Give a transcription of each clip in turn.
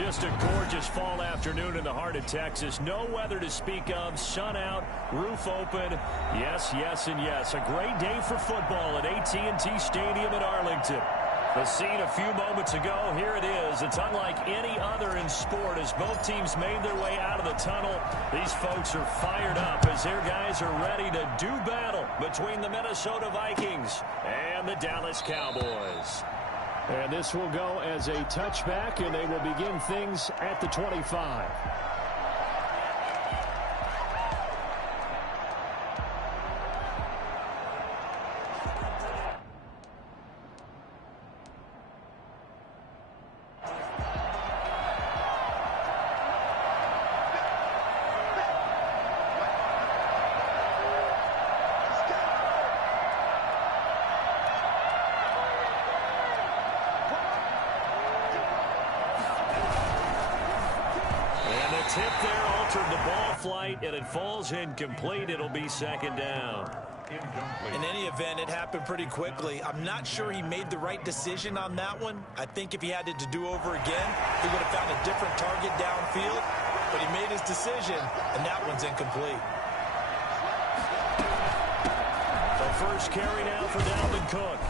Just a gorgeous fall afternoon in the heart of Texas. No weather to speak of. Sun out, roof open. Yes, yes, and yes. A great day for football at AT&T Stadium in Arlington. The scene a few moments ago, here it is. It's unlike any other in sport as both teams made their way out of the tunnel. These folks are fired up as their guys are ready to do battle between the Minnesota Vikings and the Dallas Cowboys. And this will go as a touchback, and they will begin things at the 25. Tip there altered the ball flight, and it falls incomplete. It'll be second down. In any event, it happened pretty quickly. I'm not sure he made the right decision on that one. I think if he had it to do over again, he would have found a different target downfield. But he made his decision, and that one's incomplete. The first carry now for Dalvin Cook.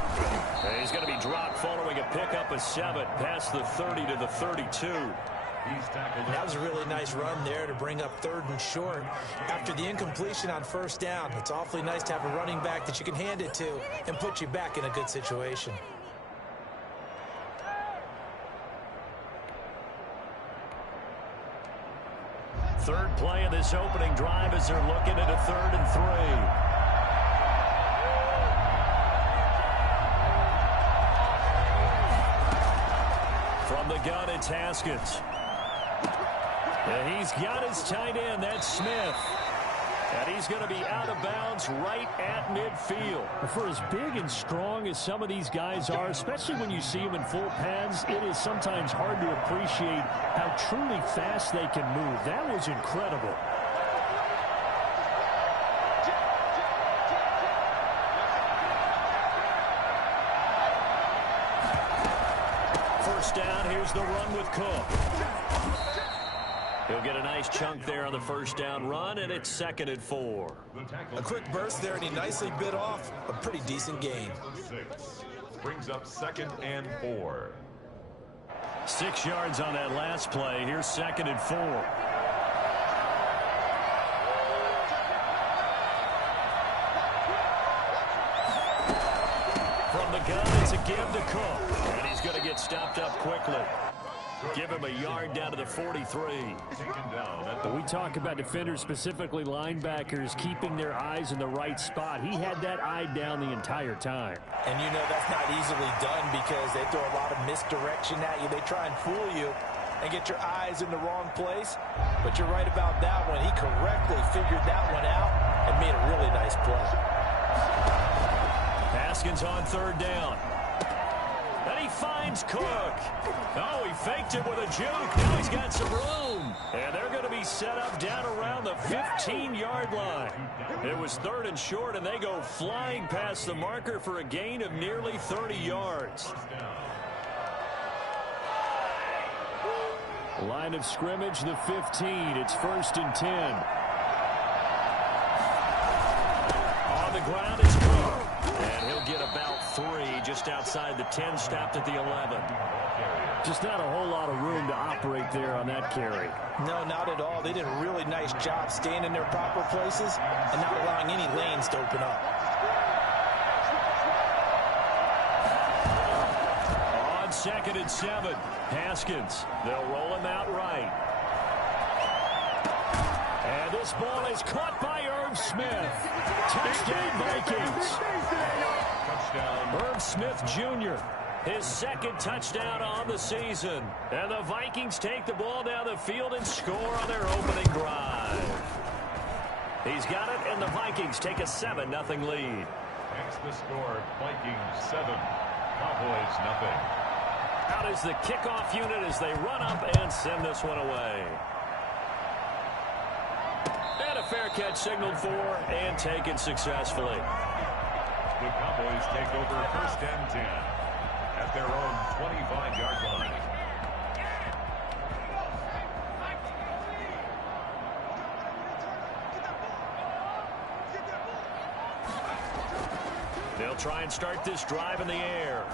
And he's going to be dropped following a pickup of 7 past the 30 to the 32. That was a really nice run there to bring up 3rd and short. After the incompletion on first down, it's awfully nice to have a running back that you can hand it to and put you back in a good situation. Third play of this opening drive as they're looking at a 3rd and 3. From the gun, it's Haskins. And he's got his tight end, that's Smith. And he's going to be out of bounds right at midfield. For as big and strong as some of these guys are, especially when you see them in full pads, it is sometimes hard to appreciate how truly fast they can move. That was incredible. First down, here's the run with Cook. He'll get a nice chunk there on the first down run, and it's 2nd and 4. A quick burst there, and he nicely bit off a pretty decent gain. Brings up 2nd and 4. 6 yards on that last play. Here's 2nd and 4. From the gun, it's a give to Cook, and he's going to get stopped up quickly. Give him a yard down to the 43. We talk about defenders, specifically linebackers, keeping their eyes in the right spot. He had that eye down the entire time. And you know that's not easily done because they throw a lot of misdirection at you. They try and fool you and get your eyes in the wrong place. But you're right about that one. He correctly figured that one out and made a really nice play. Haskins on 3rd down. And he finds Cook. Oh, he faked it with a juke. Now he's got some room. And they're going to be set up down around the 15-yard line. It was 3rd and short, and they go flying past the marker for a gain of nearly 30 yards. Line of scrimmage, the 15. It's 1st and 10. On the ground is Cook. And he'll get about 3 just outside the 10, stopped at the 11. Just not a whole lot of room to operate there on that carry. No, not at all. They did a really nice job staying in their proper places and not allowing any lanes to open up. On 2nd and 7, Haskins. They'll roll him out right. And this ball is caught by Irv Smith. Touchdown Vikings. Irv Smith Jr., his 2nd touchdown on the season. And the Vikings take the ball down the field and score on their opening drive. He's got it, and the Vikings take a 7-0 lead. That's the score. Vikings 7, Cowboys 0. Out is the kickoff unit as they run up and send this one away. And a fair catch signaled for and taken successfully. The Cowboys take over 1st and 10 at their own 25-yard line. try and start this drive in the air.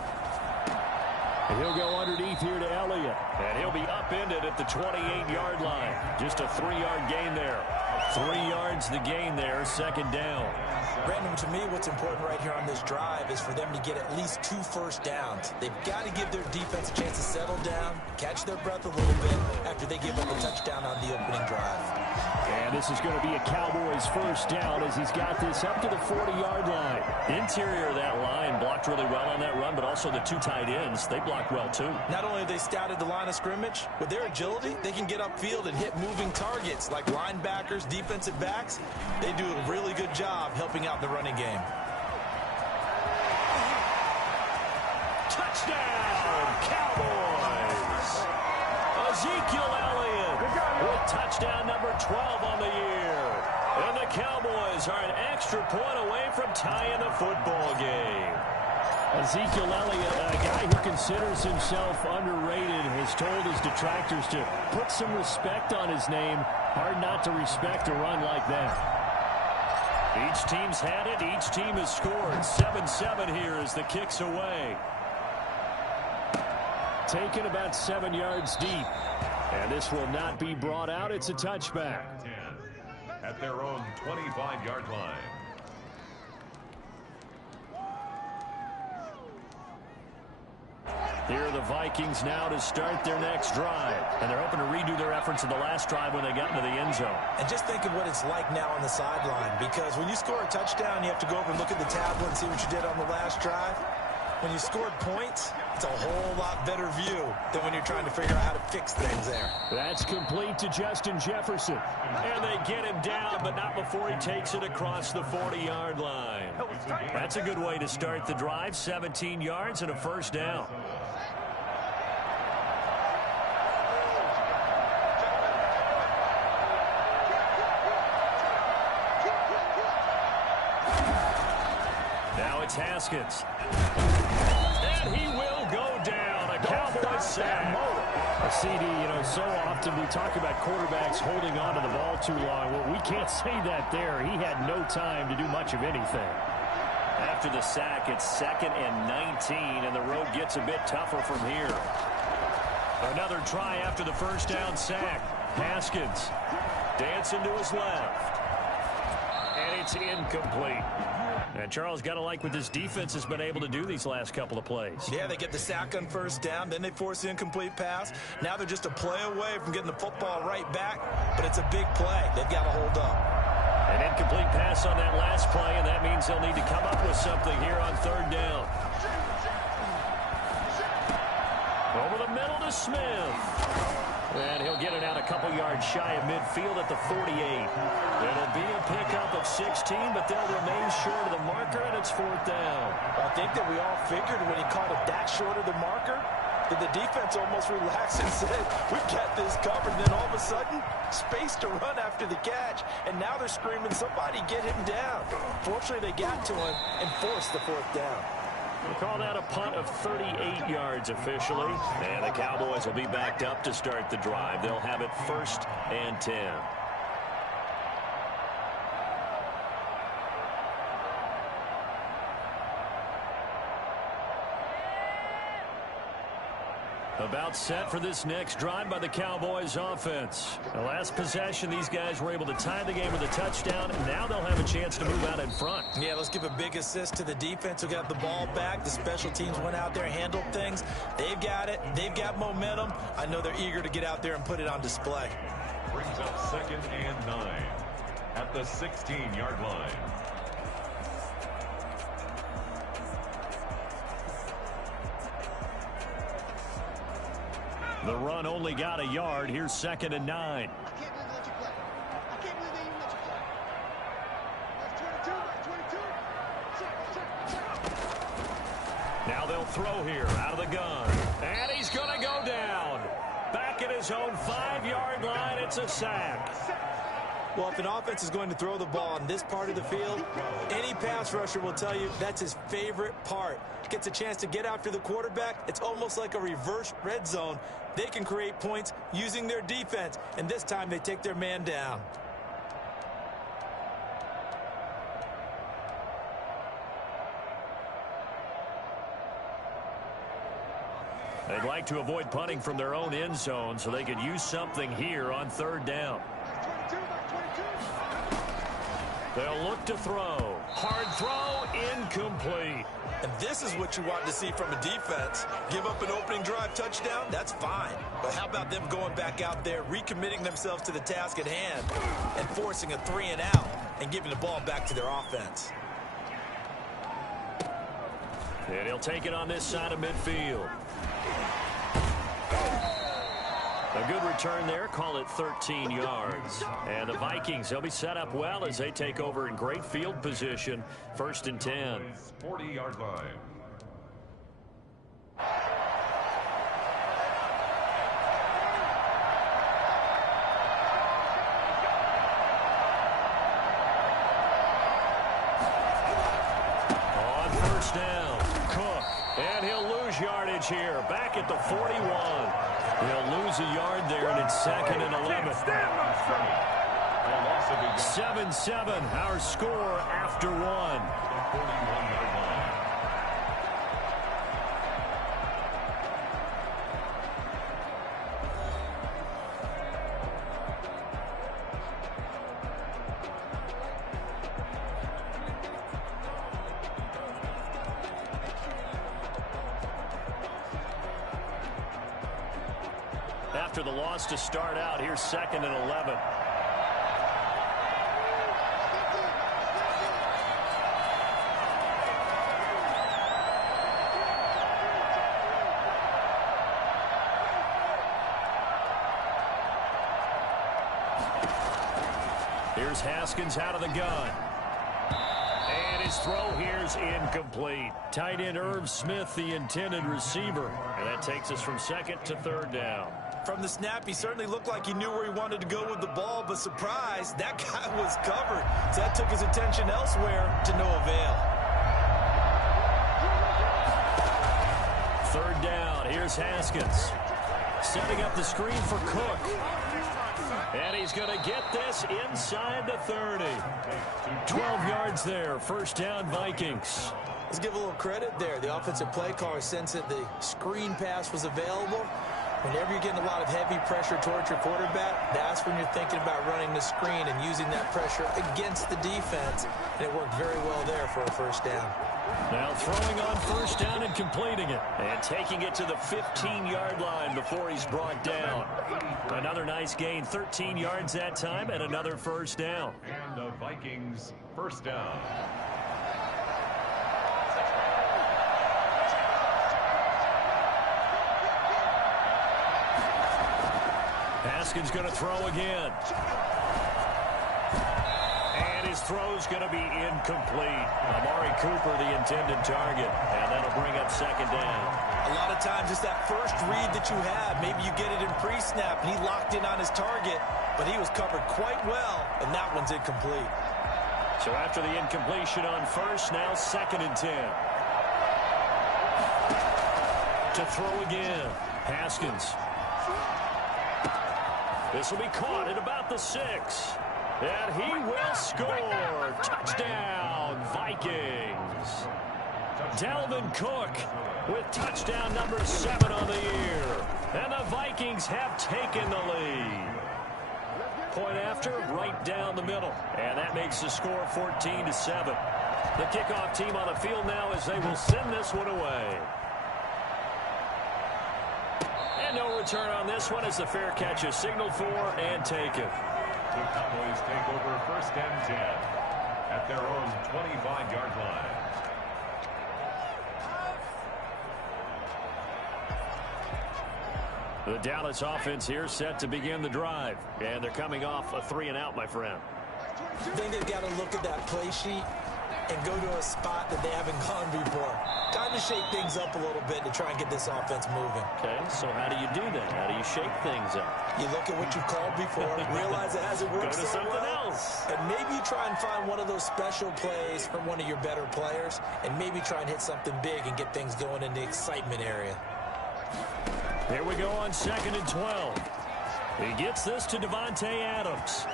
And he'll go underneath here to Elliott. And he'll be upended at the 28-yard line. Just a 3-yard gain there. 3 yards the gain there, second down. Brandon, to me, what's important right here on this drive is for them to get at least 2 first downs. They've got to give their defense a chance to settle down, catch their breath a little bit after they give up a touchdown on the opening drive. And this is going to be a Cowboys first down as he's got this up to the 40-yard line. The interior of that line blocked really well on that run, but also the 2 tight ends, they blocked well too. Not only have they scouted the line of scrimmage, with their agility, they can get upfield and hit moving targets like linebackers, defensive backs. They do a really good job helping out the running game. Touchdown, Cowboys! Ezekiel Elliott with touchdown number 12 on the year. And the Cowboys are an extra point away from tying the football game. Ezekiel Elliott, a guy who considers himself underrated, has told his detractors to put some respect on his name. Hard not to respect a run like that. Each team's had it. Each team has scored. 7-7 here as the kick's away. Taken about 7 yards deep. And this will not be brought out. It's a touchback. 10 at their own 25-yard line. Here are the Vikings now to start their next drive. And they're hoping to redo their efforts in the last drive when they got into the end zone. And just think of what it's like now on the sideline, because when you score a touchdown, you have to go over and look at the tablet and see what you did on the last drive. When you scored points, it's a whole lot better view than when you're trying to figure out how to fix things there. That's complete to Justin Jefferson. And they get him down, but not before he takes it across the 40-yard line. That's a good way to start the drive. 17 yards and a first down. Now it's Haskins. And he will go down. A Cowboys sack. A CD, so often we talk about quarterbacks holding on to the ball too long. Well, we can't say that there. He had no time to do much of anything. After the sack, it's 2nd and 19, and the road gets a bit tougher from here. Another try after the first down sack. Haskins dancing to his left. And it's incomplete. And Charles, got to like what this defense has been able to do these last couple of plays. Yeah, they get the sack on first down, then they force the incomplete pass. Now they're just a play away from getting the football right back, but it's a big play. They've got to hold up. An incomplete pass on that last play, and that means they'll need to come up with something here on 3rd down. Over the middle to Smith. And he'll get it out a couple yards shy of midfield at the 48. It'll be a pickup of 16, but they'll remain short of the marker, and it's 4th down. I think that we all figured when he caught it that short of the marker that the defense almost relaxed and said, we've got this covered. And then all of a sudden, space to run after the catch, and now they're screaming, somebody get him down. Fortunately, they got to him and forced the 4th down. We'll call that a punt of 38 yards officially. And the Cowboys will be backed up to start the drive. They'll have it 1st and 10. About set for this next drive by the Cowboys offense. The last possession, these guys were able to tie the game with a touchdown, and now they'll have a chance to move out in front. Yeah, let's give a big assist to the defense who got the ball back. The special teams went out there, handled things. They've got it. They've got momentum. I know they're eager to get out there and put it on display. Brings up 2nd and 9 at the 16-yard line. The run only got a yard. Here's 2nd and 9. I can't believe they let you play. I can't believe they even let you play. That's 22. That's 22. Now they'll throw here out of the gun. And he's going to go down. Back at his own 5-yard line. It's a sack. Well, if an offense is going to throw the ball on this part of the field, any pass rusher will tell you that's his favorite part. Gets a chance to get after the quarterback. It's almost like a reverse red zone. They can create points using their defense, and this time they take their man down. They'd like to avoid punting from their own end zone so they could use something here on third down. They'll look to throw. Hard throw, incomplete. And this is what you want to see from a defense. Give up an opening drive touchdown, that's fine. But how about them going back out there, recommitting themselves to the task at hand, and forcing a 3 and out, and giving the ball back to their offense. And he'll take it on this side of midfield. A good return there, call it 13 yards. And the Vikings, they'll be set up well as they take over in great field position. 1st and 10. 40-yard line. On 1st down, Cook. And he'll lose yardage here, back at the 41. He'll lose a yard there, and it's 2nd and 11. 7-7, our score after 1. 41-yard line. After the loss to start out, here's 2nd and 11. Here's Haskins out of the gun. And his throw here's incomplete. Tight end Irv Smith, the intended receiver. And that takes us from 2nd to 3rd down. From the snap, he certainly looked like he knew where he wanted to go with the ball, but surprise, that guy was covered. So that took his attention elsewhere to no avail. 3rd down, here's Haskins. Setting up the screen for Cook. And he's going to get this inside the 30. 12 yards there, 1st down Vikings. Let's give a little credit there. The offensive play caller sensed that the screen pass was available. Whenever you're getting a lot of heavy pressure towards your quarterback, that's when you're thinking about running the screen and using that pressure against the defense. And it worked very well there for a 1st down. Now throwing on 1st down and completing it. And taking it to the 15-yard line before he's brought down. Another nice gain, 13 yards that time, and another 1st down. And the Vikings 1st down. Haskins going to throw again. And his throw's going to be incomplete. Amari Cooper, the intended target. And that'll bring up 2nd down. A lot of times it's that first read that you have. Maybe you get it in pre-snap, and he locked in on his target, but he was covered quite well, and that one's incomplete. So after the incompletion on 1st, now 2nd and 10. To throw again. Haskins. This will be caught at about the 6. And he will score. Touchdown, Vikings. Dalvin Cook with touchdown number 7 on the year. And the Vikings have taken the lead. Point after, right down the middle. And that makes the score 14-7. The kickoff team on the field now as they will send this one away. And no return on this one as the fair catch is signaled for and taken. The Cowboys take over 1st and 10 at their own 25-yard line. The Dallas offense here set to begin the drive. And they're coming off a 3 and out, my friend. I think they've got to look at that play sheet and go to a spot that they haven't gone before. Time to shake things up a little bit to try and get this offense moving. Okay, so how do you do that? How do you shake things up? You look at what you've called before, realize it hasn't worked Go to so something well, else. and maybe you try and find one of those special plays from one of your better players, and maybe try and hit something big and get things going in the excitement area. Here we go on 2nd and 12. He gets this to Davante Adams.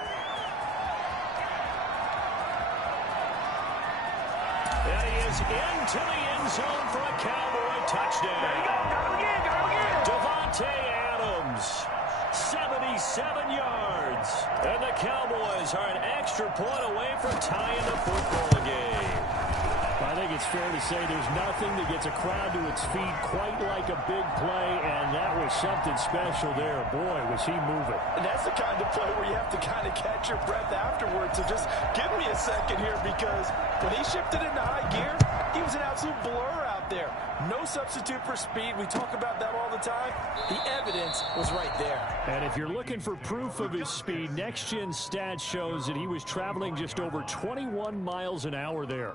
And he is into the end zone for a Cowboy touchdown. There you go. Got him again. Got him again. Davante Adams, 77 yards. And the Cowboys are an extra point away from tying the football game. I think it's fair to say there's nothing that gets a crowd to its feet quite like a big play, and that was something special there. Boy, was he moving. And that's the kind of play where you have to kind of catch your breath afterwards. So just give me a second here, because when he shifted into high gear, he was an absolute blur out there. No substitute for speed. We talk about that all the time. The evidence was right there. And if you're looking for proof of his speed, Next Gen Stats shows that he was traveling just over 21 miles an hour there.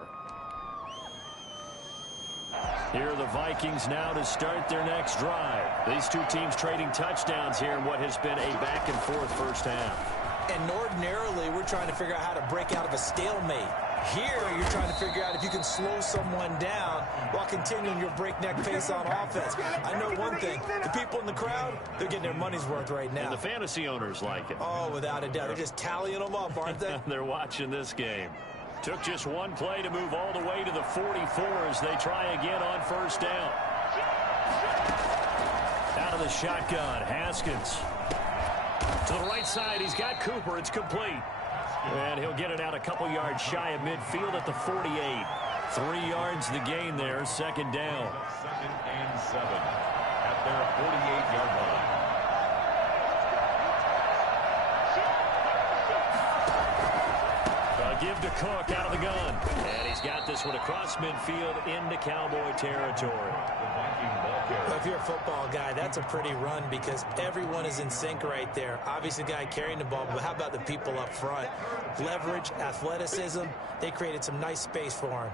Here are the Vikings now to start their next drive. These two teams trading touchdowns here in what has been a back-and-forth first half. And ordinarily, we're trying to figure out how to break out of a stalemate. Here, you're trying to figure out if you can slow someone down while continuing your breakneck pace on offense. I know one thing. The people in the crowd, they're getting their money's worth right now. And the fantasy owners like it. Oh, without a doubt. They're just tallying them up, aren't they? They're watching this game. Took just one play to move all the way to the 44 as they try again on first down. Out of the shotgun, Haskins. To the right side, he's got Cooper. It's complete. And he'll get it out a couple yards shy of midfield at the 48. 3 yards the gain there, second down. 2nd and 7 at their 48-yard line. Give to Cook out of the gun. And he's got this one across midfield into Cowboy territory. If you're a football guy, that's a pretty run because everyone is in sync right there. Obviously, the guy carrying the ball, but how about the people up front? Leverage, athleticism, they created some nice space for him.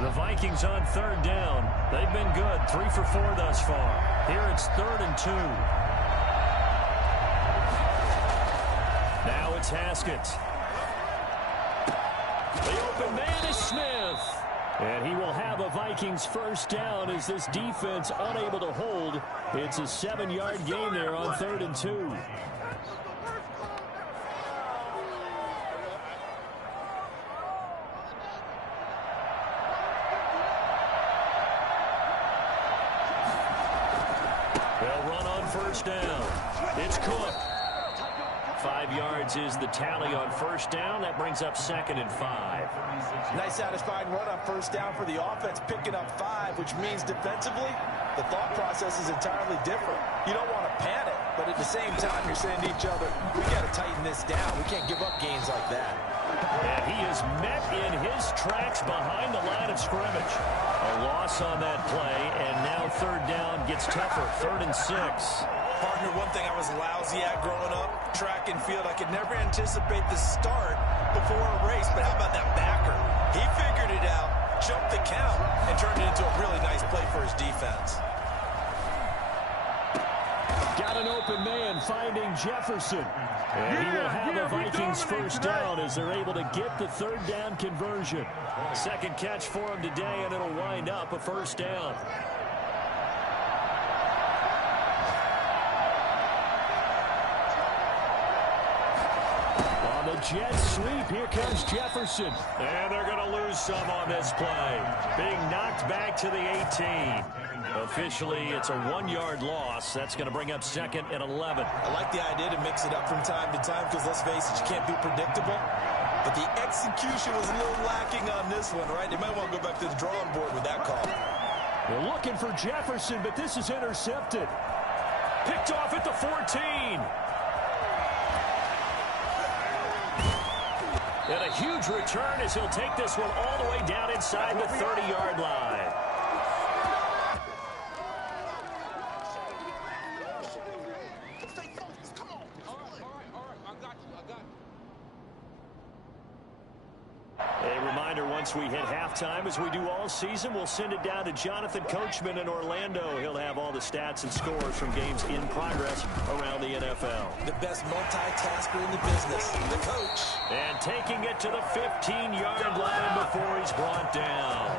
The Vikings on third down. They've been good, 3 for 4 thus far. Here it's 3rd and 2. Now it's Haskins. The open man is Smith. And he will have a Vikings first down as this defense unable to hold. It's a 7-yard gain there on 3rd and 2. They'll run on first down. It's Cook. 5 yards is the tally on first down. That brings up 2nd and 5. Nice satisfying run on first down for the offense, picking up 5, which means defensively, the thought process is entirely different. You don't want to panic, but at the same time, you're saying to each other, we got to tighten this down. We can't give up gains like that. And he is met in his tracks behind the line of scrimmage. A loss on that play, and now 3rd down gets tougher, 3rd and 6. Partner, one thing I was lousy at growing up, track and field, I could never anticipate the start before a race, but how about that backer? He figured it out, jumped the count, and turned it into a really nice play for his defense. Got an open man finding Jefferson. And he will have a Vikings first down as they're able to get the 3rd down conversion. Second catch for him today, and it'll wind up a first down. On the jet sweep, here comes Jefferson. And they're going to lose some on this play. Being knocked back to the 18. Officially, it's a 1-yard loss. That's going to bring up 2nd and 11. I like the idea to mix it up from time to time because, let's face it, you can't be predictable. But the execution was a little lacking on this one, right? They might want to go back to the drawing board with that call. They're looking for Jefferson, but this is intercepted. Picked off at the 14. And a huge return as he'll take this one all the way down inside the 30-yard line. Once we hit halftime, as we do all season, we'll send it down to Jonathan Coachman in Orlando. He'll have all the stats and scores from games in progress around the NFL. The best multitasker in the business, the coach. And taking it to the 15-yard line before he's brought down.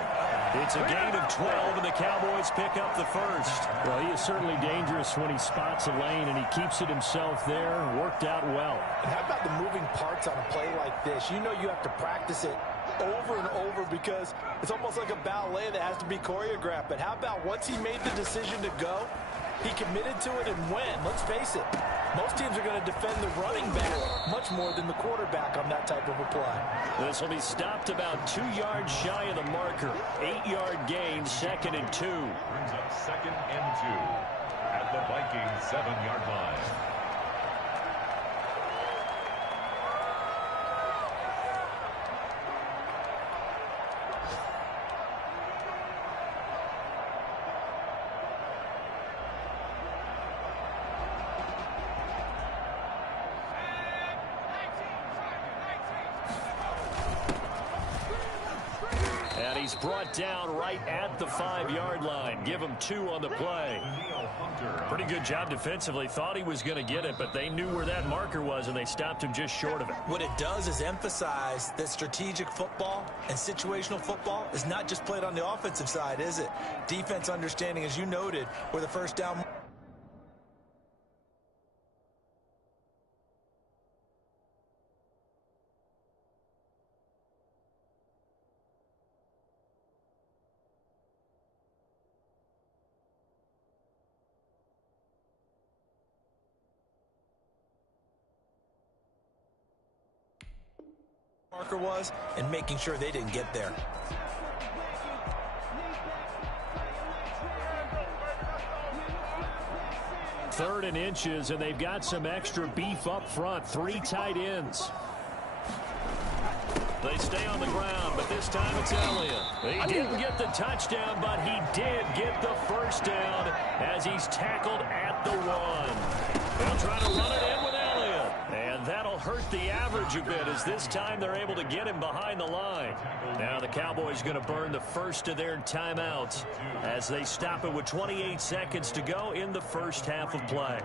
It's a gain of 12, and the Cowboys pick up the first. Well, he is certainly dangerous when he spots a lane, and he keeps it himself there. Worked out well. And how about the moving parts on a play like this? You know you have to practice it over and over because it's almost like a ballet that has to be choreographed. But how about once he made the decision to go, He committed to it and went. Let's face it, most teams are going to defend the running back much more than the quarterback on that type of a play. This will be stopped about 2 yards shy of the marker. 8-yard gain, 2nd and 2. Brings up 2nd and 2 at the Vikings 7-yard line. He's brought down right at the 5-yard line. Give him 2 on the play. Pretty good job defensively. Thought he was going to get it, but they knew where that marker was, and they stopped him just short of it. What it does is emphasize that strategic football and situational football is not just played on the offensive side, is it? Defense understanding, as you noted, where the first down... marker was and making sure they didn't get there. Third and inches, and they've got some extra beef up front. 3 tight ends. They stay on the ground, but this time it's Elliott. He didn't get the touchdown, but he did get the first down as he's tackled at the 1. They'll try to run it in with Elliott, and that'll hurt the average a bit as this time they're able to get him behind the line. Now the Cowboys going to burn the first of their timeouts as they stop it with 28 seconds to go in the first half of play.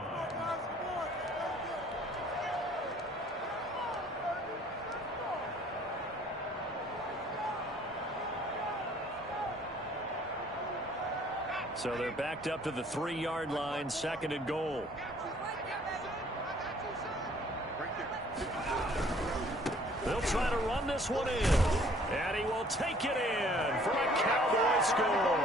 So they're backed up to the 3-yard line, 2nd and goal. They'll try to run this one in, and he will take it in for a Cowboy score.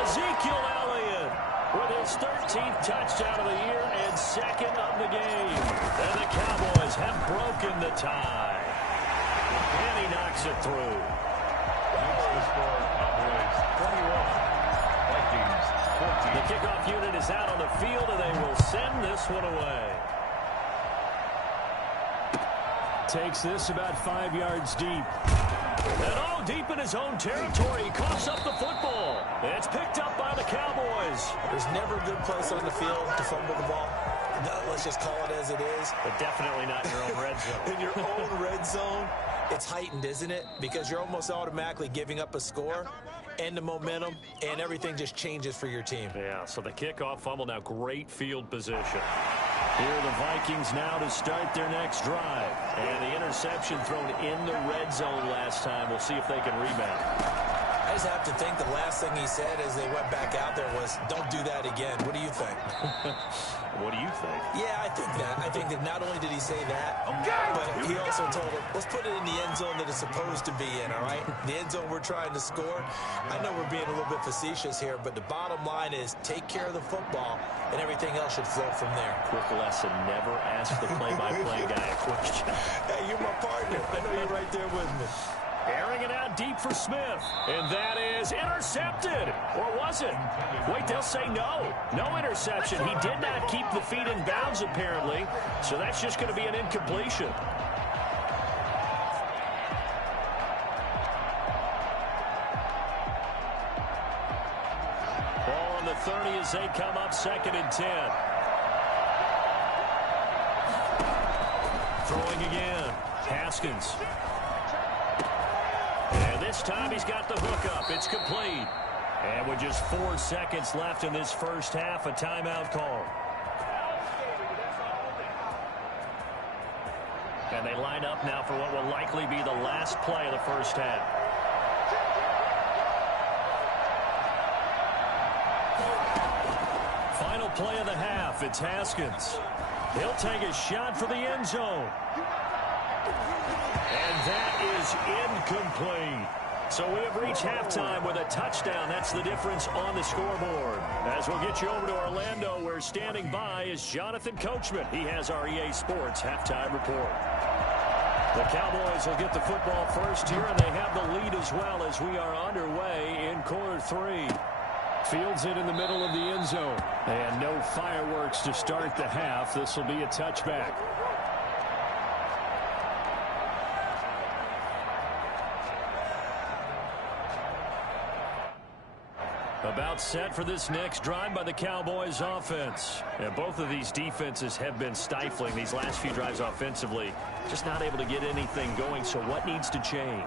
Ezekiel Elliott with his 13th touchdown of the year and 2nd of the game. And the Cowboys have broken the tie. And he knocks it through. That's the score. Cowboys 21. Vikings 14. The kickoff unit is out on the field, and they will send this one away. Takes this about 5 yards deep. And deep in his own territory. He coughs up the football. It's picked up by the Cowboys. There's never a good place on the field to fumble the ball. Let's just call it as it is. But definitely not in your own red zone. In your own red zone, it's heightened, isn't it? Because you're almost automatically giving up a score and the momentum, and everything just changes for your team. Yeah, so the kickoff fumble, now great field position. Here are the Vikings now to start their next drive. And the interception thrown in the red zone last time. We'll see if they can rebound. I just have to think the last thing he said as they went back out there was, don't do that again. What do you think? What do you think? Yeah, I think that. I think that not only did he say that, but he also told him, let's put it in the end zone that it's supposed to be in, all right? The end zone we're trying to score. I know we're being a little bit facetious here, but the bottom line is take care of the football, and everything else should flow from there. Quick lesson, never ask the play-by-play guy a question. Hey, you're my partner. I know you're right there with me. Airing it out deep for Smith. And that is intercepted. Or was it? Wait, they'll say no. No interception. He did not keep the feet in bounds, apparently. So that's just going to be an incompletion. Ball on the 30 as they come up 2nd and 10. Throwing again. Haskins. And this time he's got the hook up. It's complete. And with just 4 seconds left in this first half, a timeout call. And they line up now for what will likely be the last play of the first half. Final play of the half. It's Haskins. He'll take a shot for the end zone. And that is incomplete. So we have reached halftime with a touchdown. That's the difference on the scoreboard. As we'll get you over to Orlando, where standing by is Jonathan Coachman. He has our EA Sports halftime report. The Cowboys will get the football first here, and they have the lead as well as we are underway in quarter 3. Fields it in the middle of the end zone. And no fireworks to start the half. This will be a touchback. About set for this next drive by the Cowboys offense. And both of these defenses have been stifling these last few drives offensively. Just not able to get anything going, so what needs to change?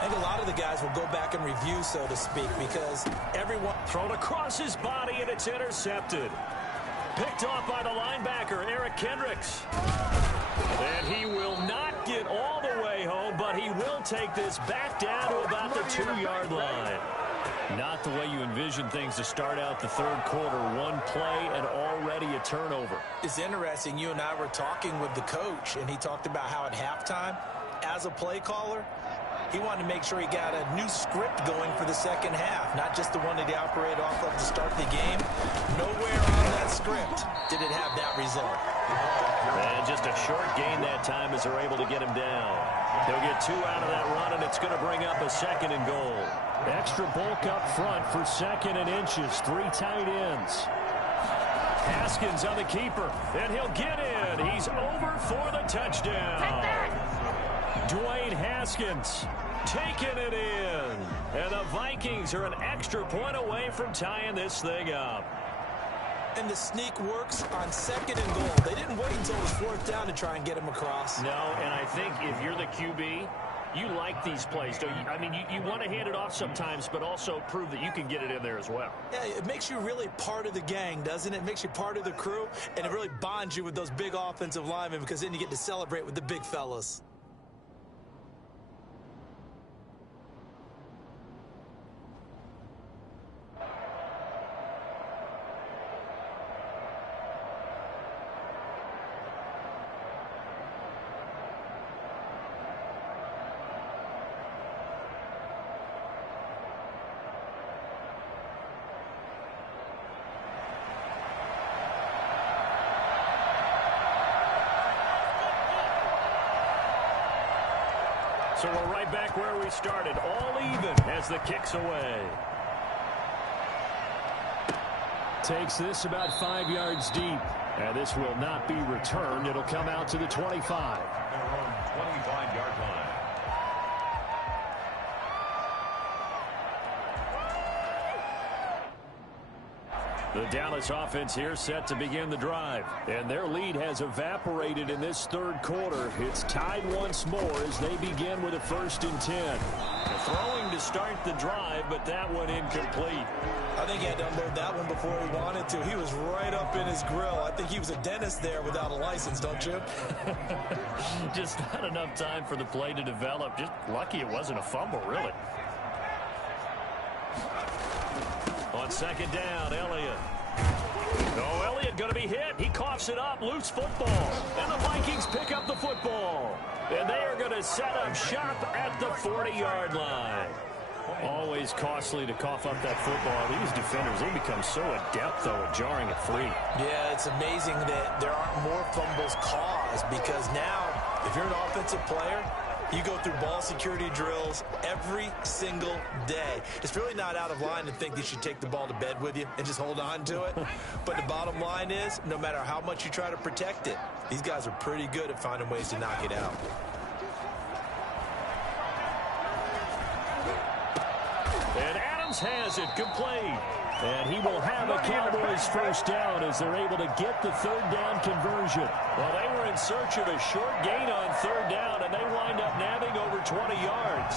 I think a lot of the guys will go back and review, so to speak, because everyone... Thrown across his body, and it's intercepted. Picked off by the linebacker, Eric Kendricks. And he will not get all the way home, but he will take this back down to about the 2-yard line. Not the way you envision things to start out the third quarter. One play and already a turnover. It's interesting. You and I were talking with the coach, and he talked about how at halftime, as a play caller, he wanted to make sure he got a new script going for the second half, not just the one that he operated off of to start the game. Nowhere on that script did it have that result. And just a short gain that time as they're able to get him down. They'll get 2 out of that run, and it's going to bring up a 2nd and goal. Extra bulk up front for 2nd and inches. 3 tight ends. Haskins on the keeper, and he'll get in. He's over for the touchdown. Dwayne Haskins taking it in. And the Vikings are an extra point away from tying this thing up. And the sneak works on 2nd and goal. They didn't wait until it was 4th down to try and get him across. No, and I think if you're the QB, you like these plays, don't you? I mean, you want to hand it off sometimes, but also prove that you can get it in there as well. Yeah, it makes you really part of the gang, doesn't it? It makes you part of the crew, and it really bonds you with those big offensive linemen because then you get to celebrate with the big fellas. So we're right back where we started, all even as the kick's away. Takes this about 5 yards deep. And this will not be returned. It'll come out to the 25. Their own 25-yard line. The Dallas offense here set to begin the drive. And their lead has evaporated in this third quarter. It's tied once more as they begin with a 1st and 10. Throwing to start the drive, but that one incomplete. I think he had to unload that one before he wanted to. He was right up in his grill. I think he was a dentist there without a license, don't you? Just not enough time for the play to develop. Just lucky it wasn't a fumble, really. On 2nd down, Elliott. Oh, Elliott going to be hit. He coughs it up. Loose football. And the Vikings pick up the football. And they are going to set up shop at the 40-yard line. Always costly to cough up that football. These defenders, they become so adept, though, at jarring it free. Yeah, it's amazing that there aren't more fumbles caused because now, if you're an offensive player, you go through ball security drills every single day. It's really not out of line to think you should take the ball to bed with you and just hold on to it. But the bottom line is, no matter how much you try to protect it, these guys are pretty good at finding ways to knock it out. And Adams has it complete. And he will have a Cowboys 1st down as they're able to get the 3rd down conversion. Well, they were in search of a short gain on 3rd down, and they wind up nabbing over 20 yards.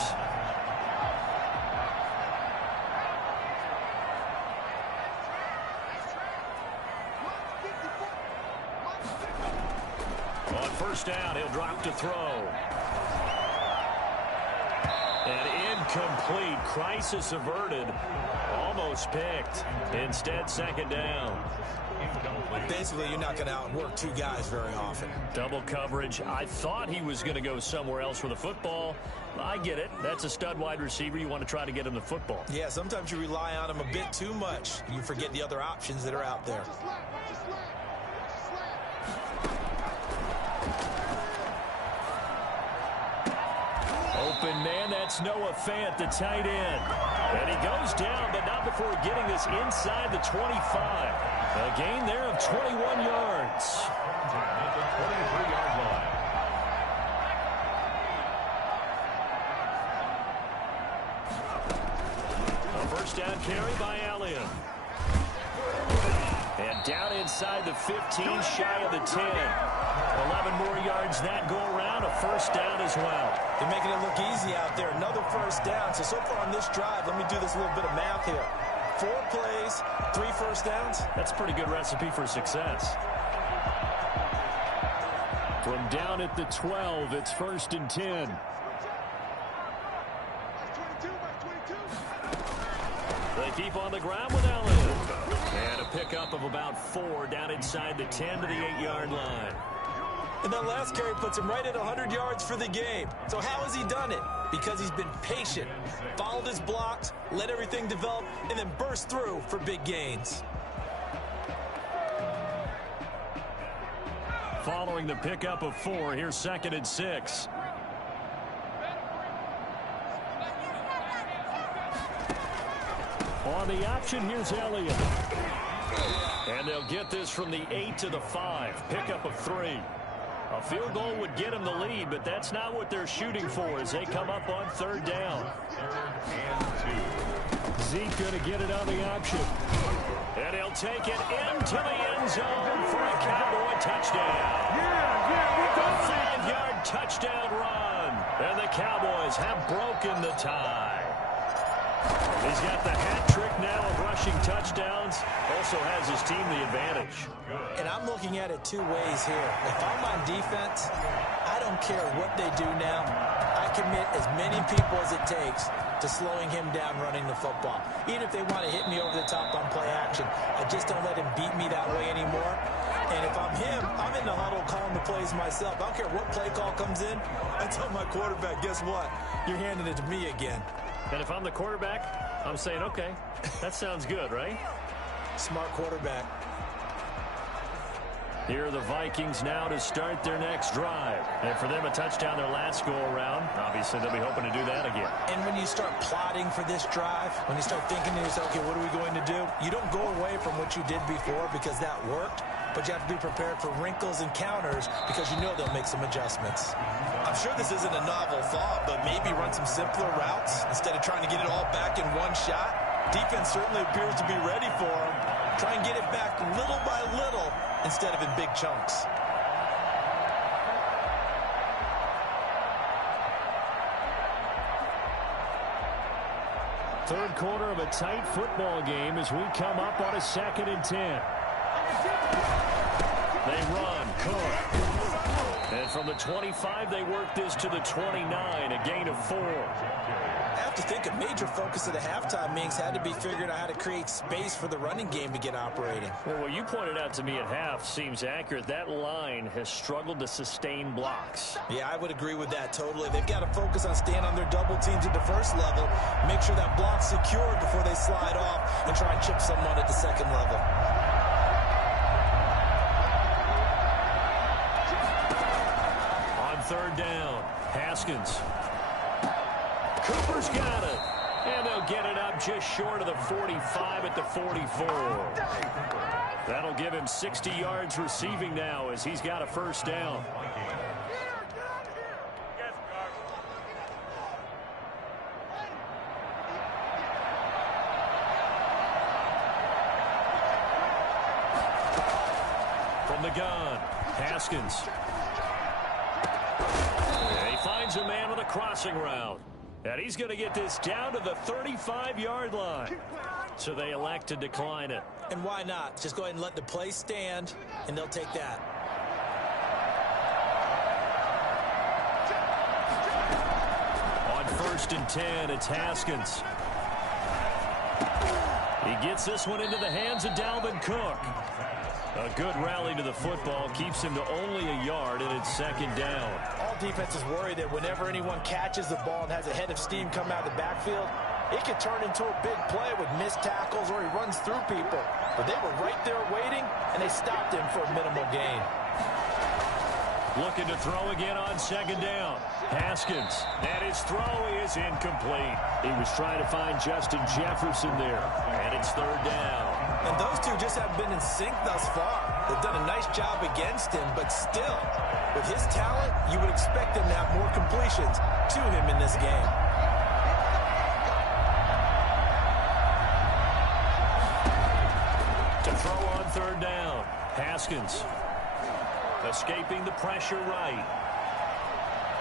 On 1st down, he'll drop to throw. And incomplete. Crisis averted. Almost picked. Instead, 2nd down. Basically, you're not going to outwork 2 guys very often. Double coverage. I thought he was going to go somewhere else with the football. I get it. That's a stud wide receiver. You want to try to get him the football. Yeah, sometimes you rely on him a bit too much. You forget the other options that are out there. Open man, that's Noah Fant, the tight end. And he goes down, but not before getting this inside the 25. A gain there of 21 yards. At the 23-yard line. A first down carry by Allen. And down inside the 15, shy of the 10. 11 more yards that go around, a first down as well. They're making it look easy out there. Another first down. So far on this drive, let me do this little bit of math here. 4 plays, 3 first downs. That's a pretty good recipe for success. From down at the 12, it's first and 10. They keep on the ground with Allen. And a pickup of about 4 down inside the 10 to the 8-yard line. And that last carry puts him right at 100 yards for the game. So how has he done it? Because he's been patient, followed his blocks, let everything develop, and then burst through for big gains. Following the pickup of 4, here's second and 6. On the option, here's Elliott. And they'll get this from the 8 to the 5. Pickup of 3. A field goal would get them the lead, but that's not what they're shooting for as they come up on third down. 3rd and 2. Zeke going to get it on the option. And he'll take it into the end zone for a Cowboy touchdown. A 5-yard touchdown run. And the Cowboys have broken the tie. He's got the hat trick now of rushing touchdowns. Also has his team the advantage. And I'm looking at it 2 ways here. If I'm on defense, I don't care what they do now. I commit as many people as it takes to slowing him down running the football. Even if they want to hit me over the top on play action, I just don't let him beat me that way anymore. And if I'm him, I'm in the huddle calling the plays myself. I don't care what play call comes in. I tell my quarterback, guess what? You're handing it to me again. And if I'm the quarterback, I'm saying, okay, that sounds good, right? Smart quarterback. Here are the Vikings now to start their next drive. And for them, a touchdown their last go-around. Obviously, they'll be hoping to do that again. And when you start plotting for this drive, when you start thinking to yourself, okay, what are we going to do? You don't go away from what you did before because that worked, but you have to be prepared for wrinkles and counters because you know they'll make some adjustments. I'm sure this isn't a novel thought, but maybe run some simpler routes instead of trying to get it all back in one shot. Defense certainly appears to be ready for them. Try and get it back little by little instead of in big chunks. Third quarter of a tight football game as we come up on a 2nd and 10. They run, Cook. And from the 25, they work this to the 29, a gain of 4. I have to think a major focus of the halftime meetings had to be figuring out how to create space for the running game to get operating. Well, what you pointed out to me at half seems accurate. That line has struggled to sustain blocks. Yeah, I would agree with that totally. They've got to focus on staying on their double teams at the first level, make sure that block's secured before they slide off, and try and chip someone at the second level. Third down, Haskins. Cooper's got it. And they'll get it up just short of the 45 at the 44. That'll give him 60 yards receiving now as he's got a first down. From the gun, Haskins. Finds a man with a crossing route. And he's going to get this down to the 35-yard line. So they elect to decline it. And why not? Just go ahead and let the play stand, and they'll take that. On 1st and 10, it's Haskins. He gets this one into the hands of Dalvin Cook. A good rally to the football keeps him to only a yard, and it's 2nd down. All defense is worried that whenever anyone catches the ball and has a head of steam come out of the backfield, it can turn into a big play with missed tackles or he runs through people. But they were right there waiting, and they stopped him for a minimal gain. Looking to throw again on second down. Haskins. And his throw is incomplete. He was trying to find Justin Jefferson there. And it's third down. And those two just haven't been in sync thus far. They've done a nice job against him, but still, with his talent, you would expect him to have more completions to him in this game. To throw on third down. Haskins. Escaping the pressure right.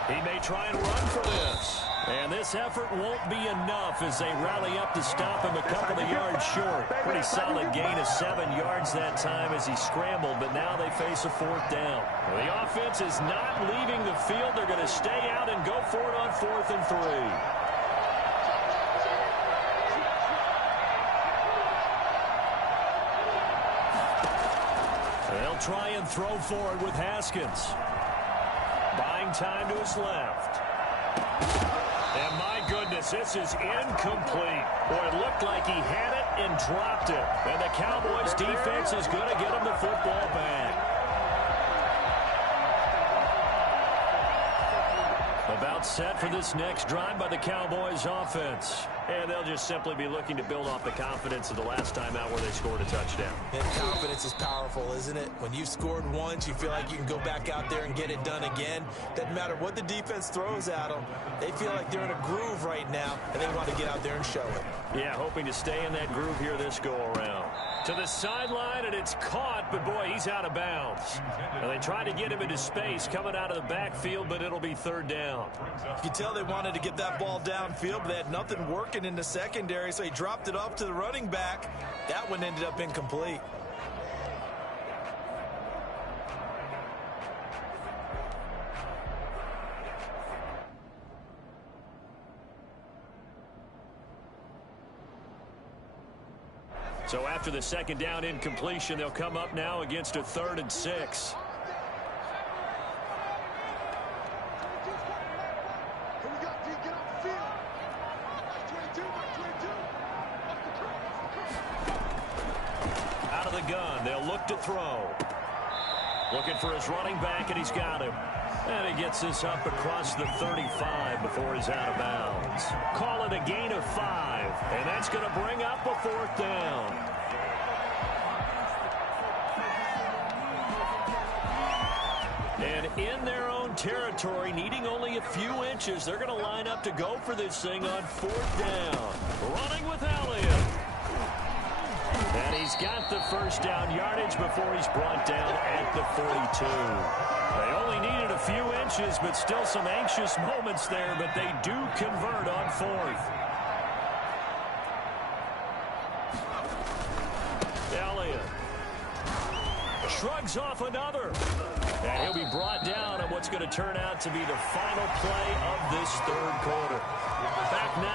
He may try and run for this. And this effort won't be enough as they rally up to stop him a couple of yards short. Pretty solid gain of 7 yards that time as he scrambled, but now they face a fourth down. Well, the offense is not leaving the field. They're going to stay out and go for it on 4th and 3. They'll try and throw for it with Haskins. Buying time to his left. And my goodness, this is incomplete. Boy, it looked like he had it and dropped it. And the Cowboys defense is going to get him the football back. About set for this next drive by the Cowboys offense. And they'll just simply be looking to build off the confidence of the last time out where they scored a touchdown. And confidence is powerful, isn't it? When you've scored once, you feel like you can go back out there and get it done again. Doesn't matter what the defense throws at them. They feel like they're in a groove right now, and they want to get out there and show it. Yeah, hoping to stay in that groove here this go-around. To the sideline, and it's caught, but boy, he's out of bounds. And they tried to get him into space coming out of the backfield, but it'll be third down. You can tell they wanted to get that ball downfield, but they had nothing working in the secondary, so he dropped it off to the running back. That one ended up incomplete. So after the second down incompletion, they'll come up now against a 3rd and 6. Out of the gun, they'll look to throw. Looking for his running back, and he's got him. And he gets this up across the 35 before he's out of bounds. Call it a gain of 5, and that's going to bring up a 4th down. And in their own territory, needing only a few inches, they're going to line up to go for this thing on 4th down. Running with Elliott. And he's got the first down yardage before he's brought down at the 42. They only needed a few inches, but still some anxious moments there, but they do convert on 4th. Elliott shrugs off another. And he'll be brought down on what's going to turn out to be the final play of this 3rd quarter. Back now.